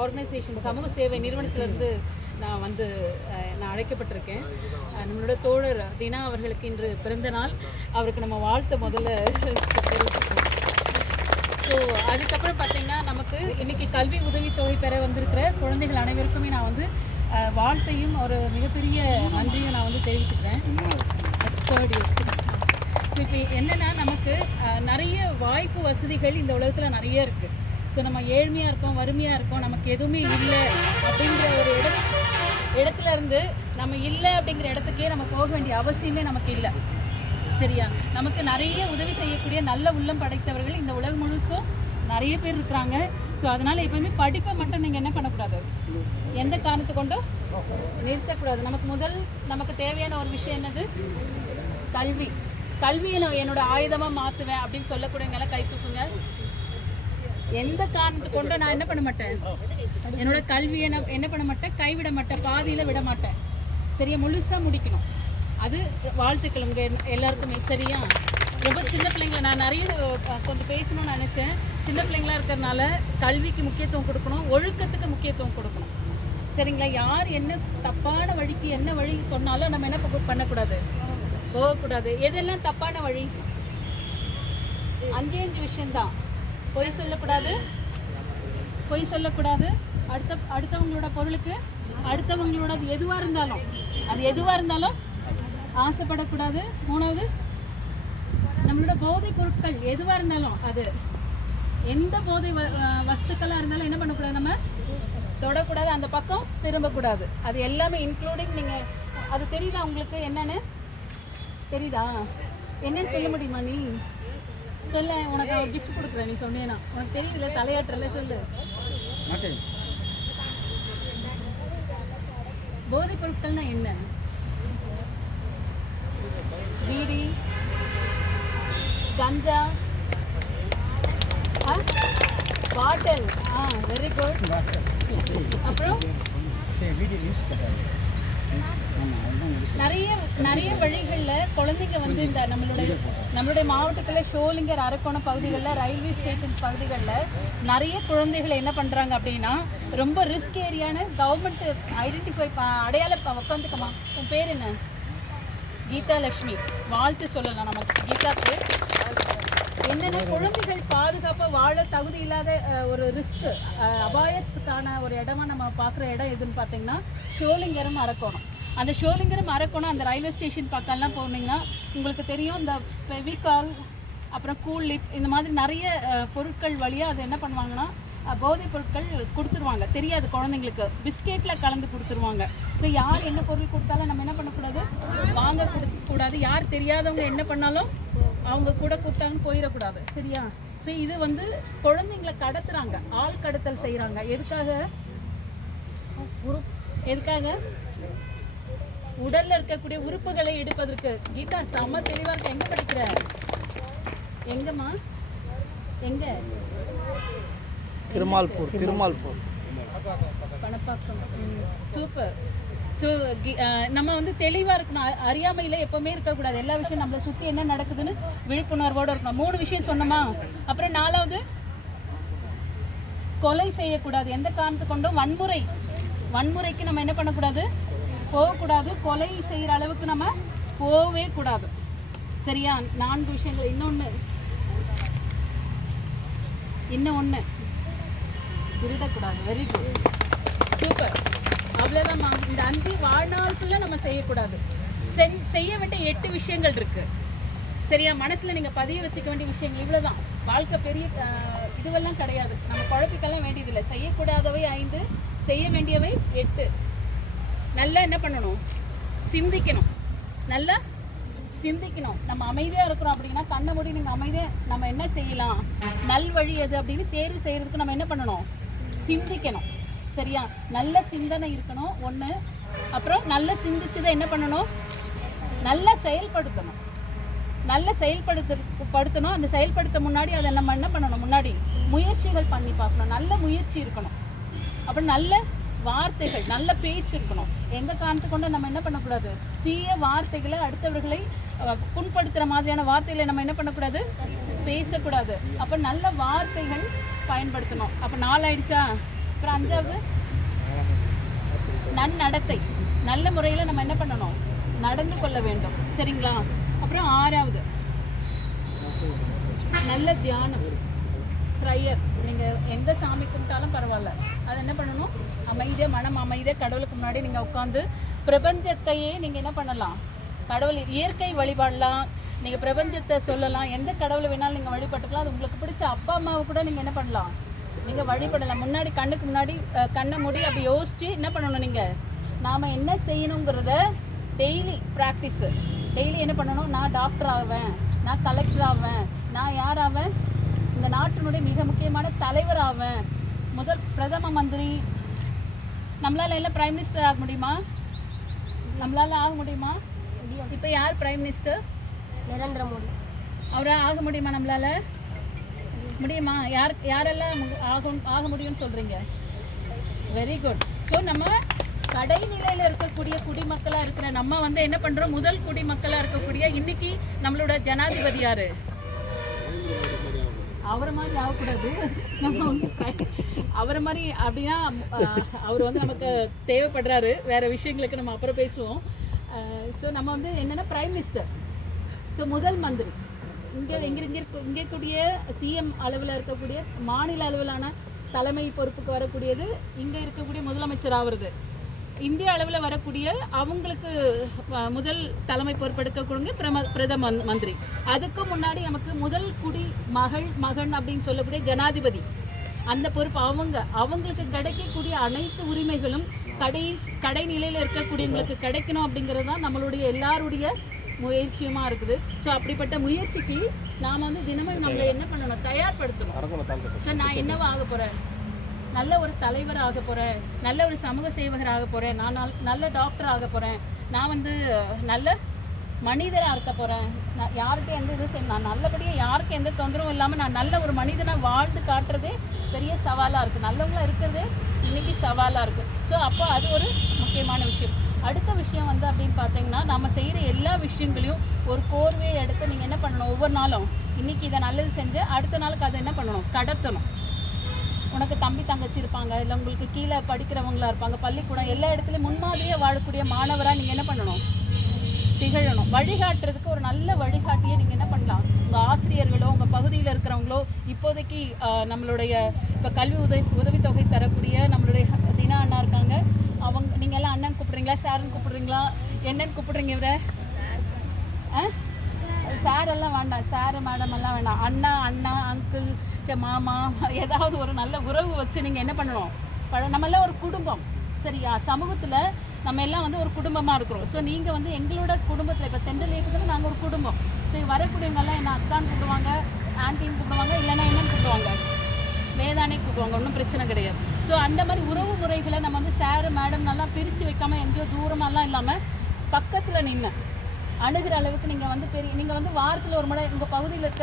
Organisation சமூக சேவை நிறுவனத்திலிருந்து நான் அழைக்கப்பட்டிருக்கேன். நம்மளோட தோழர் தினா அவர்களுக்கு இன்று பிறந்த நாள். அவருக்கு நம்ம வாழ்த்த முதல்ல தெரிவிச்சுக்கோம். ஸோ அதுக்கப்புறம் பார்த்திங்கன்னா நமக்கு இன்றைக்கி கல்வி உதவித்தொகை பெற வந்திருக்கிற குழந்தைகள் அனைவருக்குமே நான் வாழ்த்தையும் ஒரு மிகப்பெரிய நன்றியும் நான் தெரிவிச்சுக்கிறேன். Third years. ஸோ இப்போ என்னென்னா நமக்கு நிறைய வாய்ப்பு வசதிகள் இந்த உலகத்தில் நிறைய இருக்குது. ஸோ நம்ம ஏழ்மையாக இருக்கோம், வறுமையாக இருக்கோம், நமக்கு எதுவுமே இல்லை அப்படிங்கிற ஒரு இடத்துல இருந்து நம்ம இல்லை அப்படிங்கிற இடத்துக்கே நம்ம போக வேண்டிய அவசியமே நமக்கு இல்லை. சரியா? நமக்கு நிறைய உதவி செய்யக்கூடிய நல்ல உள்ளம் படைத்தவர்கள் இந்த உலகம் முழுசும் நிறைய பேர் இருக்கிறாங்க. ஸோ அதனால் எப்போயுமே படிப்பை மட்டும் நீங்கள் என்ன பண்ணக்கூடாது, எந்த காரணத்தை கொண்டும் நிறுத்தக்கூடாது. நமக்கு தேவையான ஒரு விஷயம் என்னது? கல்வி. கல்வியை நான் என்னோட ஆயுதமாக மாற்றுவேன் அப்படின்னு சொல்லக்கூடியவங்களாம் கை தூக்குங்க. எந்த காரணத்தை கொண்டு நான் என்ன பண்ண மாட்டேன், என்னோட கல்வியை நான் என்ன பண்ண மாட்டேன், கைவிட மாட்டேன், பாதியில் விட மாட்டேன். சரியா? முழுசாக முடிக்கணும். அது வாழ்த்துக்கள் உங்கள் எல்லாருக்குமே. சரியா? ரொம்ப சின்ன பிள்ளைங்களை நான் நிறைய கொஞ்சம் பேசணும்னு நினச்சேன். சின்ன பிள்ளைங்களாக இருக்கிறதுனால கல்விக்கு முக்கியத்துவம் கொடுக்கணும், ஒழுக்கத்துக்கு முக்கியத்துவம் கொடுக்கணும். சரிங்களா? யார் என்ன தப்பான வழிக்கு என்ன வழி சொன்னாலும் நம்ம என்ன பண்ணக்கூடாது, போகக்கூடாது. எதெல்லாம் தப்பான வழி? 5 விஷயம்தான். பொய் சொல்லக்கூடாது, அடுத்தவங்களோட பொருளுக்கு அடுத்தவங்களோட அது எதுவாக இருந்தாலும் ஆசைப்படக்கூடாது. 3வது, நம்மளோட போதை பொருட்கள் எதுவாக இருந்தாலும், அது எந்த போதை வஸ்துக்களாக இருந்தாலும் என்ன பண்ணக்கூடாது, நம்ம தொடக்கூடாது, அந்த பக்கம் திரும்பக்கூடாது. அது எல்லாமே இன்க்ளூடிங். நீங்கள் அது தெரியுதா உங்களுக்கு? என்னன்னு தெரியுதா? என்னன்னு சொல்ல முடியுமா? நீ சொல்ல, உனக்கு ஒரு கிஃப்ட் கொடுக்குறேன். நீ சொன்னேன்னா உனக்கு தெரியுதுல, தலையாற்றல சொல்லு. போதைப் பொருட்கள்னா என்ன? Beedi, ganja, bottle. Very good. அப்புறம் நிறைய வழிகளில் குழந்தைங்க இந்த நம்மளுடைய மாவட்டத்தில் ஷோலிங்கர், அரக்கோணம் பகுதிகளில், ரயில்வே ஸ்டேஷன் பகுதிகளில் நிறைய குழந்தைகள் என்ன பண்ணுறாங்க அப்படின்னா, ரொம்ப ரிஸ்க் ஏரியான்னு கவர்மெண்ட் ஐடென்டிஃபை உட்காந்துக்கமா. உன் பேர் என்ன? கீதா லக்ஷ்மி. வாழ்த்து சொல்லலாம் நமக்கு கீதாக்கு. என்னென்னா, குழந்தைகள் பாதுகாப்பாக வாழ தகுதி இல்லாத ஒரு ரிஸ்க்கு, அபாயத்துக்கான ஒரு இடமா நம்ம பார்க்குற இடம் எதுன்னு பார்த்தீங்கன்னா ஷோலிங்கரும் அரக்கோணம். அந்த ஷோலிங்கரும் அரக்கோணம் அந்த ரயில்வே ஸ்டேஷன் பக்கம்லாம் போனீங்கன்னா உங்களுக்கு தெரியும், இந்த ஃபெவிகால், அப்புறம் கூல் லிப், இந்த மாதிரி நிறைய பொருட்கள் வழியாக அது என்ன பண்ணுவாங்கன்னா போதைப் பொருட்கள் கொடுத்துருவாங்க. தெரியாது குழந்தைங்களுக்கு, பிஸ்கெட்டில் கலந்து கொடுத்துருவாங்க. ஸோ யார் என்ன பொருள் கொடுத்தாலும் நம்ம என்ன பண்ணக்கூடாது, வாங்க கொடுக்கக்கூடாது. யார் தெரியாதவங்க என்ன பண்ணாலும் அவங்க கூட கூப்பிட்டாங்க போயிடக்கூடாது. சரியா? ஸோ இது குழந்தைங்களை கடத்துறாங்க, ஆள் கடத்தல் செய்கிறாங்க. எதுக்காக? உடல்ல இருக்கக்கூடிய உறுப்புகளை எடுப்பதற்கு. கீதா செம்ம தெளிவா இருக்க. எங்க படிக்கிற? எங்கம்மா? எங்க? திருமால்பூர் பணப்பாக்கம். சூப்பர். ஸோ நம்ம தெளிவாக இருக்கணும். அறியாமையில் எப்போவுமே இருக்கக்கூடாது. எல்லா விஷயம் நம்மளை சுற்றி என்ன நடக்குதுன்னு விழிப்புணர்வோடு இருக்கணும். 3 விஷயம் சொன்னோமா? அப்புறம் 4வது, கொலை செய்யக்கூடாது. எந்த காரணத்து கொண்டும் வன்முறைக்கு நம்ம என்ன பண்ணக்கூடாது, போகக்கூடாது. கொலை செய்கிற அளவுக்கு நம்ம போகவே கூடாது. சரியா? 4 விஷயங்கள். இன்னொன்று திருடக்கூடாது. Very good, super. அவ்வளோதாம்மா. இந்த 5 வாழ்நாள் ஃபுல்லாக நம்ம செய்யக்கூடாது. செய்ய வேண்டிய 8 விஷயங்கள் இருக்குது. சரியா? மனசில் நீங்கள் பதிய வச்சுக்க வேண்டிய விஷயங்கள் இவ்வளோதான். வாழ்க்கை பெரிய இதுவெல்லாம் கிடையாது. நம்ம குழப்பிக்கெல்லாம் வேண்டியதில்லை. செய்யக்கூடாதவை 5, செய்ய வேண்டியவை 8. நல்லா என்ன பண்ணணும், சிந்திக்கணும். நல்லா சிந்திக்கணும். நம்ம அமைதியாக இருக்கிறோம் அப்படின்னா கண்ணை மூடி நீங்கள் அமைதியாக நம்ம என்ன செய்யலாம், நல்வழி எது அப்படின்னு தேர்வு செய்கிறதுக்கு நம்ம என்ன பண்ணணும், சிந்திக்கணும். சரியா? நல்ல சிந்தனை இருக்கணும் 1. அப்புறம் நல்ல சிந்திச்சதை என்ன பண்ணணும், நல்லா செயல்படுத்தணும். அந்த செயல்படுத்த முன்னாடி அதை நம்ம என்ன பண்ணணும், முன்னாடி முயற்சிகள் பண்ணி பார்க்கணும். நல்ல முயற்சி இருக்கணும். அப்புறம் நல்ல வார்த்தைகள், நல்ல பேச்சு இருக்கணும். எந்த காரணத்தை கொண்டு நம்ம என்ன பண்ணக்கூடாது, தீய வார்த்தைகளை, அடுத்தவர்களை புண்படுத்துகிற மாதிரியான வார்த்தைகளை நம்ம என்ன பண்ணக்கூடாது, பேசக்கூடாது. அப்போ நல்ல வார்த்தைகள் பயன்படுத்தணும். அப்போ 4 ஆயிடுச்சா? அப்புறம் 5வது நன்னடத்தை, நல்ல முறையில் நம்ம என்ன பண்ணணும், நடந்து கொள்ள வேண்டும். சரிங்களா? அப்புறம் 6வது நல்ல தியானம், ப்ரேயர். நீங்கள் எந்த சாமி கும்பிட்டாலும் பரவாயில்ல, அது என்ன பண்ணணும், அமைதியாக, மனம் அமைதியாக கடவுளுக்கு முன்னாடி நீங்கள் உட்காந்து பிரபஞ்சத்தையே நீங்கள் என்ன பண்ணலாம், கடவுள் இயற்கை வழிபாடலாம், நீங்கள் பிரபஞ்சத்தை சொல்லலாம், எந்த கடவுளை வேணாலும் நீங்கள் வழிபட்டுக்கலாம். அது உங்களுக்கு பிடிச்ச அப்பா அம்மாவை கூட நீங்கள் என்ன பண்ணலாம், நீங்கள் வழிபடலாம். முன்னாடி கண்ணுக்கு முன்னாடி கண்ணை மூடி அப்படி யோசித்து என்ன பண்ணணும், நீங்கள் நாம் என்ன செய்யணுங்கிறத டெய்லி ப்ராக்டிஸு. டெய்லி என்ன பண்ணணும், நான் டாக்டர் ஆவேன், நான் கலெக்டர் ஆவேன், நான் யார் ஆவேன், இந்த நாட்டினுடைய மிக முக்கியமான தலைவர் ஆவேன், முதல் பிரதம மந்திரி. நம்மளால் எல்லாம் பிரைம் மினிஸ்டர் ஆக முடியுமா? நம்மளால் ஆக முடியுமா? இப்போ யார் பிரைம் மினிஸ்டர்? நரேந்திர மோடி. அவரை ஆக முடியுமா? நம்மளால் முடியுமா? யாரெல்லாம் ஆக முடியும்னு சொல்கிறீங்க? Very good. ஸோ நம்ம கடைநிலையில் இருக்கக்கூடிய குடிமக்களாக இருக்கிற நம்ம வந்து என்ன பண்ணுறோம், முதல் குடிமக்களாக இருக்கக்கூடிய இன்னைக்கு நம்மளோட ஜனாதிபதி யார்? அவரை மாதிரி ஆகக்கூடாது, நம்ம வந்து அவரை மாதிரி அப்படின்னா அவர் வந்து நமக்கு தேவைப்படுறாரு, வேறு விஷயங்களுக்கு நம்ம அப்புறம் பேசுவோம். ஸோ நம்ம வந்து என்னென்னா பிரைம் மினிஸ்டர், ஸோ முதல் மந்திரி, இங்கே கூடிய சிஎம் அளவில் இருக்கக்கூடிய மாநில அளவிலான தலைமை பொறுப்புக்கு வரக்கூடியது இங்கே இருக்கக்கூடிய முதலமைச்சர் ஆகிறது. இந்திய அளவில் வரக்கூடிய அவங்களுக்கு முதல் தலைமை பொறுப்பெடுக்கக்கூடிய பிரதம மந்திரி. அதுக்கு முன்னாடி நமக்கு முதல் குடி மகன் அப்படின்னு சொல்லக்கூடிய ஜனாதிபதி, அந்த பொறுப்பு அவங்களுக்கு கிடைக்கக்கூடிய அனைத்து உரிமைகளும் கடைநிலையில் இருக்கக்கூடியவங்களுக்கு கிடைக்கணும் அப்படிங்கிறது தான் நம்மளுடைய எல்லாருடைய முயற்சியுமா இருக்குது. ஸோ அப்படிப்பட்ட முயற்சிக்கு நாம் வந்து தினமும் நம்மளை என்ன பண்ணணும், தயார்படுத்தணும். ஸோ நான் என்னவா ஆக போகிறேன், நல்ல ஒரு தலைவர் ஆக போகிறேன், நல்ல ஒரு சமூக சேவகர் ஆக போகிறேன், நான் நல்ல டாக்டர் ஆக போகிறேன், நான் வந்து நல்ல மனிதராக இருக்க போகிறேன், நான் யாருக்கு எந்த இது செய்யணும், நான் நல்லபடியாக யாருக்கு எந்த தொந்தரவும் இல்லாமல் நான் நல்ல ஒரு மனிதனாக வாழ்ந்து காட்டுறதே பெரிய சவாலாக இருக்குது. நல்லவங்களாக இருக்கிறது இன்றைக்கி சவாலாக இருக்குது. ஸோ அப்போ அது ஒரு முக்கியமான விஷயம். அடுத்த விஷயம் வந்து அப்படின்னு பார்த்தீங்கன்னா, நம்ம செய்கிற எல்லா விஷயங்களையும் ஒரு கோர்வையை எடுத்து நீங்கள் என்ன பண்ணணும், ஒவ்வொரு நாளும் இன்றைக்கி இதை நல்லது செஞ்சு அடுத்த நாளுக்கு அதை என்ன பண்ணணும், கடத்தணும். உனக்கு தம்பி தங்கச்சி இருப்பாங்க, இல்லை உங்களுக்கு கீழே படிக்கிறவங்களா இருப்பாங்க, பள்ளிக்கூடம், எல்லா இடத்துலையும் முன்மாதிரியாக வாழக்கூடிய மாணவராக நீங்கள் என்ன பண்ணணும், திகழணும். வழிகாட்டுறதுக்கு ஒரு நல்ல வழிகாட்டியை நீங்கள் என்ன பண்ணலாம், உங்கள் ஆசிரியர்களோ உங்கள் பகுதியில் இருக்கிறவங்களோ, இப்போதைக்கு நம்மளுடைய இப்போ கல்வி உதவித்தொகை தரக்கூடிய நம்மளுடைய தினா அண்ணா இருக்காங்க, நீங்கள் எல்லாம் அண்ணன் கூப்பிட்றீங்களா, சாருன்னு கூப்பிட்றீங்களா, என்னன்னு கூப்பிட்றீங்க? இவரை சார் எல்லாம் வேண்டாம், சாரு மேடம் எல்லாம் வேண்டாம், அண்ணா அங்கிள் மாமா, ஏதாவது ஒரு நல்ல உறவு வச்சு நீங்கள் என்ன பண்ணணும், நம்மெல்லாம் ஒரு குடும்பம். சரியா? சமூகத்தில் நம்ம எல்லாம் வந்து ஒரு குடும்பமாக இருக்கிறோம். ஸோ நீங்கள் வந்து எங்களோட குடும்பத்தில் இப்போ தென்றல் இயக்கத்தில் நாங்கள் ஒரு குடும்பம். ஸோ வரக்கூடியவங்கெல்லாம் என்ன அக்கான்னு கூப்பிடுவாங்க, ஆன்ட்டின்னு கூப்பிடுவாங்க, இல்லைன்னா என்னன்னு கூப்பிடுவாங்க, வேதானே கூப்பிடுவாங்க, ஒன்றும் பிரச்சனை கிடையாது. ஸோ அந்த மாதிரி உறவு முறைகளை நம்ம வந்து சாரு மேடம் நல்லா பிரித்து வைக்காமல் எங்கேயோ தூரமாலாம் இல்லாமல் பக்கத்தில் நின்று அணுகிற அளவுக்கு நீங்கள் வந்து நீங்கள் வந்து வாரத்தில் ஒரு முறை உங்கள் பகுதியில் இருக்க